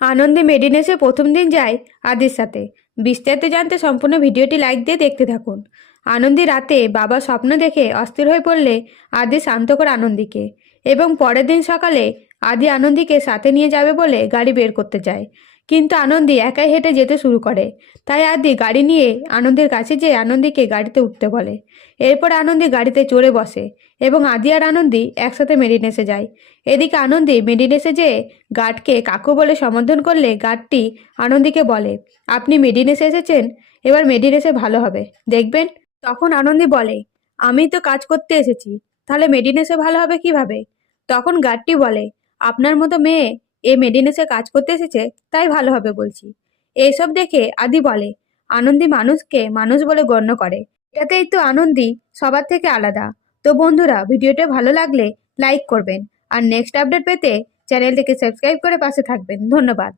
আনন্দে মেডিনেসে প্রথম দিন যায় আদির সাথে। বিস্তারিত জানতে সম্পূর্ণ ভিডিওটি লাইক দিয়ে দেখতে থাকুন। আনন্দী রাতে বাবা স্বপ্ন দেখে অস্থির হয়ে পড়লে আদি শান্ত করে আনন্দীকে, এবং পরের দিন সকালে আদি আনন্দীকে সাথে নিয়ে যাবে বলে গাড়ি বের করতে চায়, কিন্তু আনন্দী একাই হেঁটে যেতে শুরু করে। তাই আদি গাড়ি নিয়ে আনন্দীর কাছে যেয়ে আনন্দীকে গাড়িতে উঠতে বলে। এরপর আনন্দী গাড়িতে চড়ে বসে এবং আদি আর আনন্দী একসাথে মেডিনেসে যায়। এদিকে আনন্দী মেডিনেসে যেয়ে গার্ডকে কাকু বলে সম্বোধন করলে গার্ডটি আনন্দীকে বলে, আপনি মেডিনেসে এসেছেন, এবার মেডিনেসে ভালো হবে দেখবেন। তখন আনন্দী বলে, আমি তো কাজ করতে এসেছি, তাহলে মেডিনেসে ভালো হবে কিভাবে? তখন গার্ডটি বলে, আপনার মতো মেয়ে এ মেডিনেসে কাজ করতে এসেছে, তাই ভালো হবে বলছি। এইসব দেখে আদি বলে, আনন্দী মানুষকে মানুষ বলে গণ্য করে, এটাতেই তো আনন্দী সবার থেকে আলাদা। তো বন্ধুরা, ভিডিওটা ভালো লাগলে লাইক করবেন, আর নেক্সট আপডেট পেতে চ্যানেলটিকে সাবস্ক্রাইব করে পাশে থাকবেন। ধন্যবাদ।